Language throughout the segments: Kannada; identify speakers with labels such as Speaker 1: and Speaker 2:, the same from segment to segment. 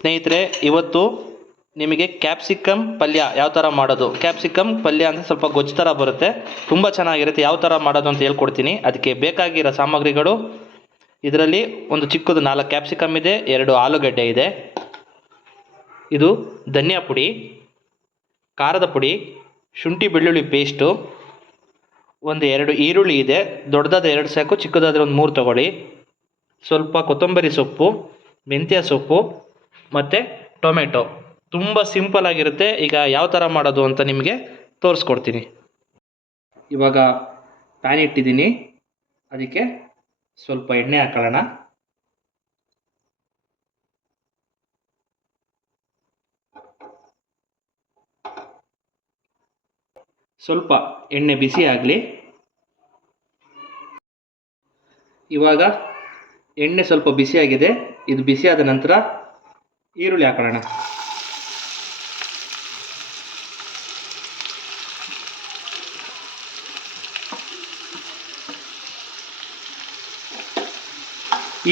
Speaker 1: ಸ್ನೇಹಿತರೆ, ಇವತ್ತು ನಿಮಗೆ ಕ್ಯಾಪ್ಸಿಕಮ್ ಪಲ್ಯ ಯಾವ ಥರ ಮಾಡೋದು? ಕ್ಯಾಪ್ಸಿಕಮ್ ಪಲ್ಯ ಅಂದರೆ ಸ್ವಲ್ಪ ಗೊಜ್ಜು ಥರ ಬರುತ್ತೆ. ತುಂಬ ಚೆನ್ನಾಗಿರುತ್ತೆ. ಯಾವ ಥರ ಮಾಡೋದು ಅಂತ ಹೇಳ್ಕೊಡ್ತೀನಿ. ಅದಕ್ಕೆ ಬೇಕಾಗಿರೋ ಸಾಮಗ್ರಿಗಳು. ಇದರಲ್ಲಿ ಒಂದು ಚಿಕ್ಕದು ನಾಲ್ಕು ಕ್ಯಾಪ್ಸಿಕಮ್ ಇದೆ, ಎರಡು ಆಲೂಗಡ್ಡೆ ಇದೆ. ಇದು ಧನಿಯಾ ಪುಡಿ, ಖಾರದ ಪುಡಿ, ಶುಂಠಿ ಬೆಳ್ಳುಳ್ಳಿ ಪೇಸ್ಟು, ಒಂದು ಎರಡು ಈರುಳ್ಳಿ ಇದೆ. ದೊಡ್ಡದಾದ ಎರಡು ಸಾಕು ಚಿಕ್ಕದಾದ್ರೆ ಒಂದು ಮೂರು ತಗೊಳ್ಳಿ. ಸ್ವಲ್ಪ ಕೊತ್ತಂಬರಿ ಸೊಪ್ಪು, ಮೆಂತ್ಯ ಸೊಪ್ಪು ಮತ್ತು ಟೊಮೆಟೊ. ತುಂಬ ಸಿಂಪಲ್ ಆಗಿರುತ್ತೆ. ಈಗ ಯಾವ ಥರ ಮಾಡೋದು ಅಂತ ನಿಮಗೆ ತೋರಿಸ್ಕೊಡ್ತೀನಿ. ಇವಾಗ ಪ್ಯಾನ್ ಇಟ್ಟಿದ್ದೀನಿ. ಅದಕ್ಕೆ ಸ್ವಲ್ಪ ಎಣ್ಣೆ ಹಾಕೊಳ್ಳೋಣ. ಸ್ವಲ್ಪ ಎಣ್ಣೆ ಬಿಸಿ ಆಗಲಿ. ಇವಾಗ ಎಣ್ಣೆ ಸ್ವಲ್ಪ ಬಿಸಿಯಾಗಿದೆ ಇದು ಬಿಸಿಯಾದ ನಂತರ ಈರುಳ್ಳಿ ಹಾಕೊಳ್ಳೋಣ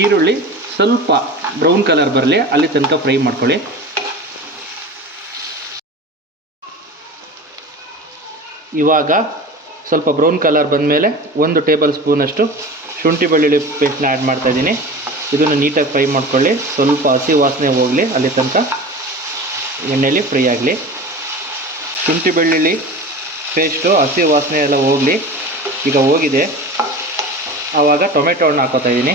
Speaker 1: ಈರುಳ್ಳಿ ಸ್ವಲ್ಪ ಬ್ರೌನ್ ಕಲರ್ ಬರಲಿ, ಅಲ್ಲಿ ತನಕ ಫ್ರೈ ಮಾಡ್ಕೊಳ್ಳಿ. ಇವಾಗ ಸ್ವಲ್ಪ ಬ್ರೌನ್ ಕಲರ್ ಬಂದಮೇಲೆ ಒಂದು ಟೇಬಲ್ ಸ್ಪೂನಷ್ಟು ಶುಂಠಿ ಬೆಳ್ಳುಳ್ಳಿ ಪೇಸ್ಟ್ನ ಆ್ಯಡ್ ಮಾಡ್ತಾಯಿದ್ದೀನಿ ಇದನ್ನು ನೀಟಾಗಿ ಫ್ರೈ ಮಾಡ್ಕೊಳ್ಳಿ. ಸ್ವಲ್ಪ ಹಸಿ ವಾಸನೆ ಹೋಗಲಿ, ಅಲ್ಲಿ ತನಕ ಎಣ್ಣೆಯಲ್ಲಿ ಫ್ರೈ ಆಗಲಿ. ಶುಂಠಿ ಬೆಳ್ಳುಳ್ಳಿ ಪೇಸ್ಟು ಹಸಿ ವಾಸನೆ ಎಲ್ಲ ಹೋಗಲಿ. ಈಗ ಹೋಗಿದೆ. ಆವಾಗ ಟೊಮೆಟೊ ಹಣ್ಣು ಹಾಕೋತಾ ಇದ್ದೀನಿ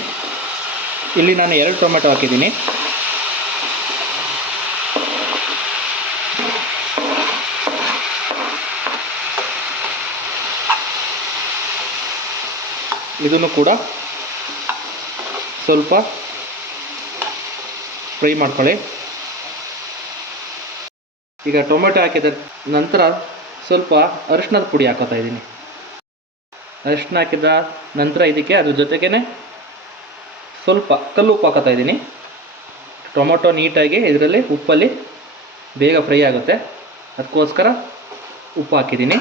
Speaker 1: ಇಲ್ಲಿ ನಾನು ಎರಡು ಟೊಮೆಟೊ ಹಾಕಿದ್ದೀನಿ. ಇದನ್ನು ಕೂಡ ಸ್ವಲ್ಪ ಫ್ರೈ ಮಾಡ್ಕೊಳ್ಳಿ. ಈಗ ಟೊಮೆಟೊ ಹಾಕಿದ ನಂತರ ಸ್ವಲ್ಪ ಅರಿಶಿನದ ಪುಡಿ ಹಾಕೋತಾ ಇದ್ದೀನಿ. ಅರಿಶಿನ ಹಾಕಿದ ನಂತರ ಇದಕ್ಕೆ ಅದ್ರ ಜೊತೆಗೇ ಸ್ವಲ್ಪ ಕಲ್ಲು ಉಪ್ಪು ಹಾಕೋತಾ ಇದ್ದೀನಿ. ಟೊಮೊಟೊ ನೀಟಾಗಿ ಇದರಲ್ಲಿ ಉಪ್ಪಲ್ಲಿ ಬೇಗ ಫ್ರೈ ಆಗುತ್ತೆ. ಅದಕ್ಕೋಸ್ಕರ ಉಪ್ಪು ಹಾಕಿದ್ದೀನಿ.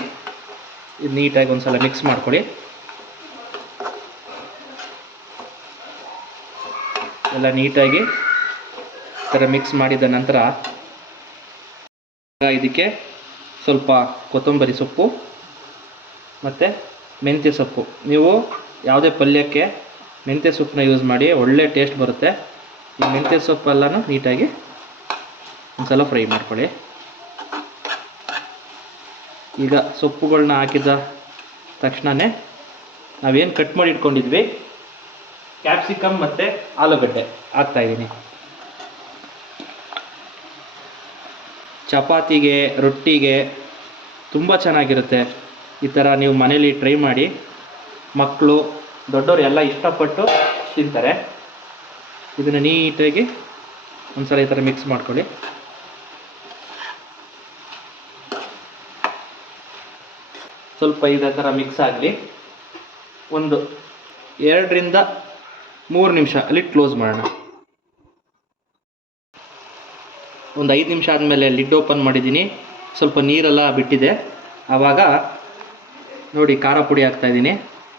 Speaker 1: ಇದು ನೀಟಾಗಿ ಒಂದು ಸಲ ಮಿಕ್ಸ್ ಮಾಡ್ಕೊಳ್ಳಿ. ಎಲ್ಲ ನೀಟಾಗಿ ಥರ ಮಿಕ್ಸ್ ಮಾಡಿದ ನಂತರ ಇದಕ್ಕೆ ಸ್ವಲ್ಪ ಕೊತ್ತಂಬರಿ ಸೊಪ್ಪು ಮತ್ತು ಮೆಂತ್ಯ ಸೊಪ್ಪು. ನೀವು ಯಾವುದೇ ಪಲ್ಯಕ್ಕೆ ಮೆಂತ್ಯ ಸೊಪ್ಪನ್ನ ಯೂಸ್ ಮಾಡಿ ಒಳ್ಳೆ ಟೇಸ್ಟ್ ಬರುತ್ತೆ. ಈ ಮೆಂತ್ಯ ಸೊಪ್ಪೆಲ್ಲನೂ ನೀಟಾಗಿ ಒಂದು ಸಲ ಫ್ರೈ ಮಾಡ್ಕೊಳ್ಳಿ. ಈಗ ಸೊಪ್ಪುಗಳನ್ನ ಹಾಕಿದ ತಕ್ಷಣವೇ ನಾವೇನು ಕಟ್ ಮಾಡಿ ಇಟ್ಕೊಂಡಿದ್ವಿ ಕ್ಯಾಪ್ಸಿಕಮ್ ಮತ್ತು ಆಲೂಗಡ್ಡೆ ಹಾಕ್ತಾಯಿದ್ದೀನಿ ಚಪಾತಿಗೆ, ರೊಟ್ಟಿಗೆ ತುಂಬ ಚೆನ್ನಾಗಿರುತ್ತೆ. ಈ ಥರ ನೀವು ಮನೇಲಿ ಟ್ರೈ ಮಾಡಿ. ಮಕ್ಕಳು ದೊಡ್ಡವರು ಎಲ್ಲ ಇಷ್ಟಪಟ್ಟು ತಿಂತಾರೆ. ಇದನ್ನು ನೀಟಾಗಿ ಒಂದ್ಸಲ ಈ ಥರ ಮಿಕ್ಸ್ ಮಾಡ್ಕೊಳ್ಳಿ. ಸ್ವಲ್ಪ ಇದೇ ಥರ ಮಿಕ್ಸ್ ಆಗಲಿ. ಒಂದು ಎರಡರಿಂದ ಮೂರು ನಿಮಿಷ ಅಲ್ಲಿ ಕ್ಲೋಸ್ ಮಾಡೋಣ. ಒಂದು ಐದು ನಿಮಿಷ ಆದಮೇಲೆ ಲಿಡ್ ಓಪನ್ ಮಾಡಿದ್ದೀನಿ. ಸ್ವಲ್ಪ ನೀರೆಲ್ಲ ಬಿಟ್ಟಿದೆ. ಆವಾಗ ನೋಡಿ ಖಾರ ಪುಡಿ ಹಾಕ್ತಾಯಿದ್ದೀನಿ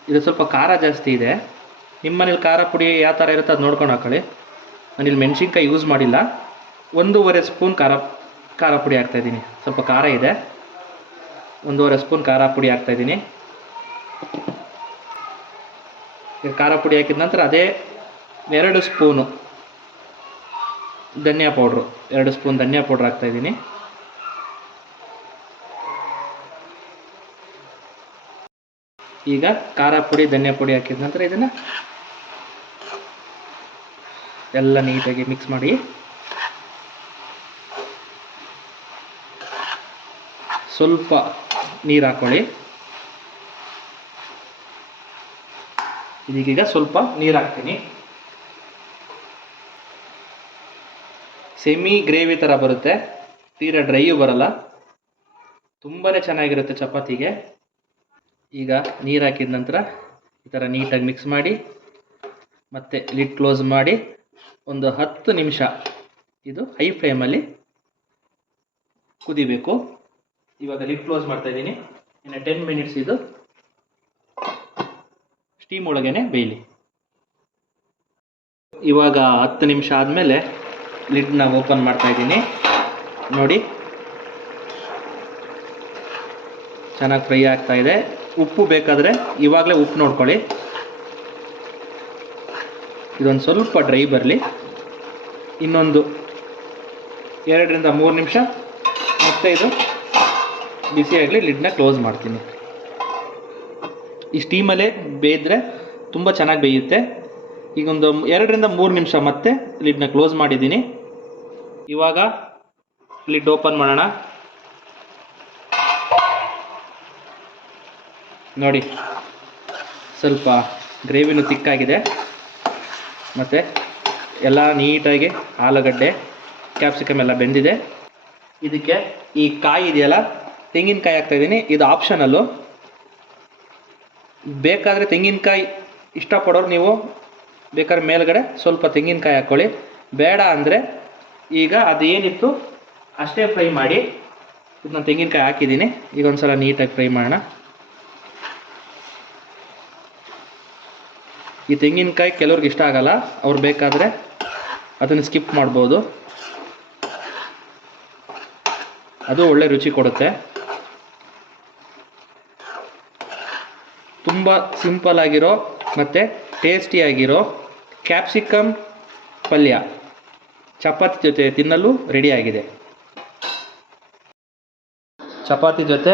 Speaker 1: ಇದು ಸ್ವಲ್ಪ ಖಾರ ಜಾಸ್ತಿ ಇದೆ. ನಿಮ್ಮ ಮನೇಲಿ ಖಾರ ಪುಡಿ ಯಾವ ಥರ ಇರುತ್ತೆ ಅದು ನೋಡ್ಕೊಂಡು ಹಾಕೊಳ್ಳಿ. ನಾನಿಲ್ಲಿ ಮೆಣಸಿನ್ಕಾಯಿ ಯೂಸ್ ಮಾಡಿಲ್ಲ. ಒಂದೂವರೆ ಸ್ಪೂನ್ ಖಾರ ಖಾರ ಪುಡಿ ಹಾಕ್ತಾಯಿದ್ದೀನಿ ಸ್ವಲ್ಪ ಖಾರ ಇದೆ. ಒಂದೂವರೆ ಸ್ಪೂನ್ ಖಾರ ಪುಡಿ ಹಾಕ್ತಾಯಿದ್ದೀನಿ ಖಾರ ಪುಡಿ ಹಾಕಿದ ನಂತರ ಅದೇ ಎರಡು ಸ್ಪೂನು ಧನಿಯಾ ಪೌಡ್ರು. ಎರಡು ಸ್ಪೂನ್ ಧನಿಯಾ ಪೌಡ್ರ್ ಹಾಕ್ತಾಯಿದ್ದೀನಿ ಈಗ ಖಾರ ಪುಡಿ, ಧನಿಯಾ ಪುಡಿ ಹಾಕಿದ ನಂತರ ಇದನ್ನು ಎಲ್ಲ ನೀಟಾಗಿ ಮಿಕ್ಸ್ ಮಾಡಿ ಸ್ವಲ್ಪ ನೀರು ಹಾಕ್ಕೊಳ್ಳಿ ಇದೀಗ ಸ್ವಲ್ಪ ನೀರು ಹಾಕ್ತೀನಿ ಸೆಮಿ ಗ್ರೇವಿ ಥರ ಬರುತ್ತೆ. ತೀರಾ ಡ್ರೈಯೂ ಬರಲ್ಲ. ತುಂಬಾ ಚೆನ್ನಾಗಿರುತ್ತೆ ಚಪಾತಿಗೆ. ಈಗ ನೀರು ಹಾಕಿದ ನಂತರ ಈ ಥರ ನೀಟಾಗಿ ಮಿಕ್ಸ್ ಮಾಡಿ, ಮತ್ತೆ ಲಿಡ್ ಕ್ಲೋಸ್ ಮಾಡಿ, ಒಂದು ಹತ್ತು ನಿಮಿಷ ಇದು ಹೈ ಫ್ಲೇಮಲ್ಲಿ ಕುದಿಬೇಕು. ಇವಾಗ ಲಿಡ್ ಕ್ಲೋಸ್ ಮಾಡ್ತಾ ಇದ್ದೀನಿ. ಇನ್ನು ಟೆನ್ ಮಿನಿಟ್ಸ್ ಇದು ಸ್ಟೀಮ್ ಒಳಗೇನೆ ಬೇಯಲಿ ಇವಾಗ ಹತ್ತು ನಿಮಿಷ ಆದಮೇಲೆ ಲಿಡ್ನ ಓಪನ್ ಮಾಡ್ತಾ ಇದ್ದೀನಿ. ನೋಡಿ. ಚೆನ್ನಾಗಿ ಫ್ರೈ ಆಗ್ತಾ ಇದೆ. ಉಪ್ಪು ಬೇಕಾದರೆ ಇವಾಗಲೇ ಉಪ್ಪು ನೋಡ್ಕೊಳ್ಳಿ. ಇದೊಂದು ಸ್ವಲ್ಪ ಡ್ರೈ ಬರಲಿ. ಇನ್ನೊಂದು ಎರಡರಿಂದ ಮೂರು ನಿಮಿಷ ಮತ್ತೆ ಇದು ಬಿಸಿಯಾಗಲಿ ಲಿಡ್ನ ಕ್ಲೋಸ್ ಮಾಡ್ತೀನಿ. ಈ ಸ್ಟೀಮಲ್ಲೇ ಬೇಯಿದ್ರೆ ತುಂಬ ಚೆನ್ನಾಗಿ ಬೇಯುತ್ತೆ. ಈಗ ಒಂದು ಎರಡರಿಂದ ಮೂರು ನಿಮಿಷ ಮತ್ತೆ ಲಿಡ್ನ ಕ್ಲೋಸ್ ಮಾಡಿದ್ದೀನಿ. ಇವಾಗ ಲಿಡ್ ಓಪನ್ ಮಾಡೋಣ. ನೋಡಿ, ಸ್ವಲ್ಪ ಗ್ರೇವಿನೂ ತಿಕ್ಕಾಗಿದೆ ಮತ್ತು ಎಲ್ಲ ನೀಟಾಗಿ ಆಲೂಗಡ್ಡೆ ಕ್ಯಾಪ್ಸಿಕಮ್ ಎಲ್ಲ ಬೆಂದಿದೆ. ಇದಕ್ಕೆ ಈ ಕಾಯಿ ಇದೆಯಲ್ಲ? ತೆಂಗಿನಕಾಯಿ ಹಾಕ್ತಾಯಿದ್ದೀನಿ ಇದು ಆಪ್ಷನಲ್ಲು ಬೇಕಾದರೆ ತೆಂಗಿನಕಾಯಿ ಇಷ್ಟಪಡೋರು ನೀವು, ಬೇಕಾದ್ರೆ ಮೇಲ್ಗಡೆ ಸ್ವಲ್ಪ ತೆಂಗಿನಕಾಯಿ ಹಾಕ್ಕೊಳ್ಳಿ ಬೇಡ ಅಂದರೆ ಈಗ ಅದು ಏನಿತ್ತು ಅಷ್ಟೇ ಫ್ರೈ ಮಾಡಿ ಇದನ್ನ ತೆಂಗಿನಕಾಯಿ ಹಾಕಿದ್ದೀನಿ. ಈಗ ಒಂದು ಸಲ ನೀಟಾಗಿ ಫ್ರೈ ಮಾಡೋಣ. ಈ ತೆಂಗಿನಕಾಯಿ ಕೆಲವ್ರಿಗೆ ಇಷ್ಟ ಆಗಲ್ಲ, ಅವ್ರು ಬೇಕಾದರೆ ಅದನ್ನು ಸ್ಕಿಪ್ ಮಾಡ್ಬೋದು. ಅದು ಒಳ್ಳೆ ರುಚಿ ಕೊಡುತ್ತೆ. ತುಂಬ ಸಿಂಪಲ್ ಆಗಿರೋ ಮತ್ತು ಟೇಸ್ಟಿಯಾಗಿರೋ ಕ್ಯಾಪ್ಸಿಕಮ್ ಪಲ್ಯ. ಚಪಾತಿ ಜೊತೆ ತಿನ್ನಲು ರೆಡಿಯಾಗಿದೆ ಚಪಾತಿ ಜೊತೆ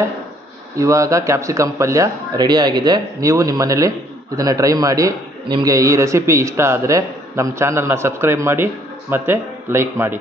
Speaker 1: ಇವಾಗ ಕ್ಯಾಪ್ಸಿಕಮ್ ಪಲ್ಯ ರೆಡಿಯಾಗಿದೆ ನೀವು ನಿಮ್ಮ ಮನೇಲಿ ಇದನ್ನು ಟ್ರೈ ಮಾಡಿ. ನಿಮಗೆ ಈ ರೆಸಿಪಿ ಇಷ್ಟ ಆದರೆ ನಮ್ಮ ಚಾನಲ್ನ ಸಬ್ಸ್ಕ್ರೈಬ್ ಮಾಡಿ ಮತ್ತು ಲೈಕ್ ಮಾಡಿ.